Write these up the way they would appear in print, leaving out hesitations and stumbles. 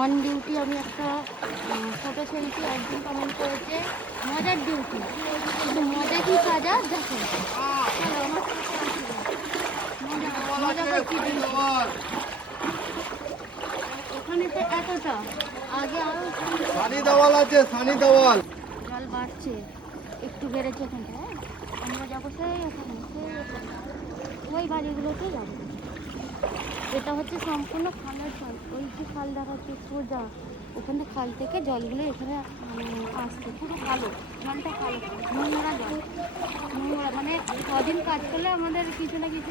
On duty আমি একটা photo selfie একদিন কমেন্ট করেছে মজার ডিউটি, কিন্তু মজা কি কাজা দেখো। চলো আমার মজা করছি। ওখানে তো এতটা আগে আরো সানি দেওয়াল আছে, সানি দেওয়াল। জল বাড়ছে, একটু বেড়েছে ওখানটা। আমরা যাবো সেই ওখানে, ওই বাড়িগুলোতে যাবো। এটা হচ্ছে সম্পূর্ণ খালের জল। ওই যে খাল দেখাচ্ছে সোজা, ওখানে খাল থেকে জলগুলো এখানে আসছে। পুরো কালো জলটা, কালো নোংরা জল, নোংরা। মানে কদিন কাজ করলে আমাদের কিছু না কিছু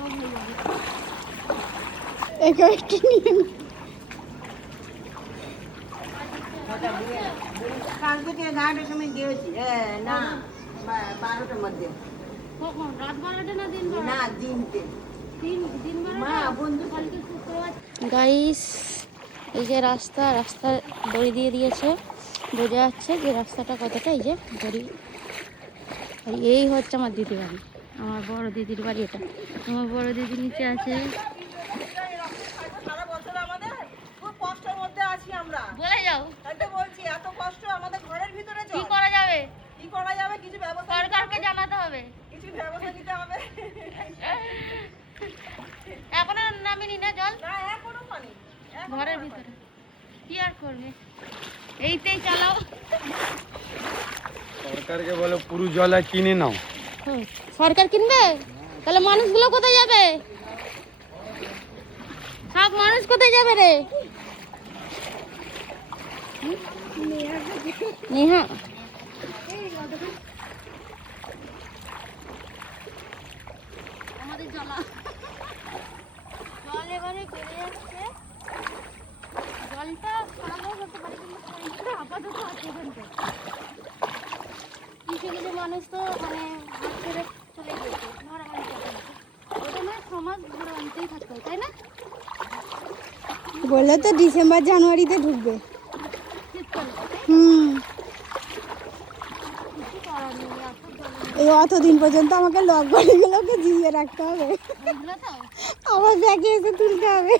রোগ হয়ে যাবে। একটু নিয়ে কাল থেকে 11টার সময় গিয়েছি। না 12টার মধ্যে। কখন? রাত 12টা না দিন 12? না দিনতে। দিন 12টা। মা বন্ধু কালকে শুক্রবার। গাইস, এই যে রাস্তার দড়ি দিয়ে দিয়েছে, বোঝা যাচ্ছে যে রাস্তাটা কতটা। এই যে দড়ি, আর এই হচ্ছে আমার দিদির বাড়ি, আমার বড় দিদির বাড়ি। এটা আমার বড় দিদি নিচে আছে। সারা বছর আমাদের খুব কষ্টের মধ্যে আছি আমরা। বলে যাও, তাই তো বলছি, এত কষ্ট আমাদের ঘরের ভিতরে। কি করা যাবে? কি করা যাবে? কিছু ব্যবস্থা, সরকারকে জানাতে হবে, কিছু ব্যবস্থা নিতে হবে। এখনো নামিনি না জল না এখনো পানি ঘরের ভিতরে, কি আর করবে? এইতেই চালাও। সরকারকে বলে পুরো জল কিনে নাও। সরকার কিনবে? তাহলে মানুষগুলো কোথায় যাবে? সব মানুষ কোথায় যাবে রে? নেহা, আমাদের জল এবারে বেড়ে যাচ্ছে। জলটা খারাপও করতে পারে, কিন্তু আপাতত আছে এখানটা। কিছু কিছু মানুষ তো মানে হাত ছেড়ে চলে গিয়েছে, মারামারি করতে। ওটা নয়, সমাজ ঘুরে আনতেই থাকতে হয়, তাই না? বললে তো ডিসেম্বর জানুয়ারিতে ঢুকবে। শীতকালে কিছু করার নেই, এত জল। এই অতদিন পর্যন্ত আমাকে লক বাড়িগুলোকে জিইয়ে রাখতে হবে, এইগুলো তো আবার ব্যাগে এসে তুলতে হবে।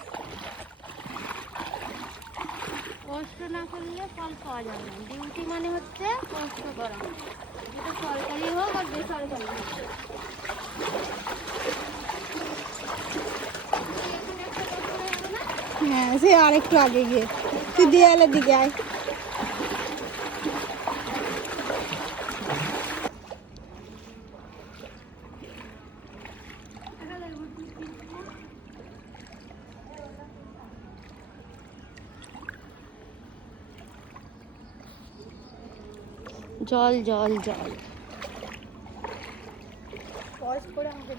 কষ্ট না করলে ফল পাওয়া যাবে না। ডিউটি মানে হচ্ছে কষ্ট করা, যেটা সরকারি হোক আর বেসরকারি হোক। হ্যাঁ, সে আরেকটু আগে গিয়ে তুই দেয়ালের দিকে আয়। জল জল জল। পজ করে আমাকে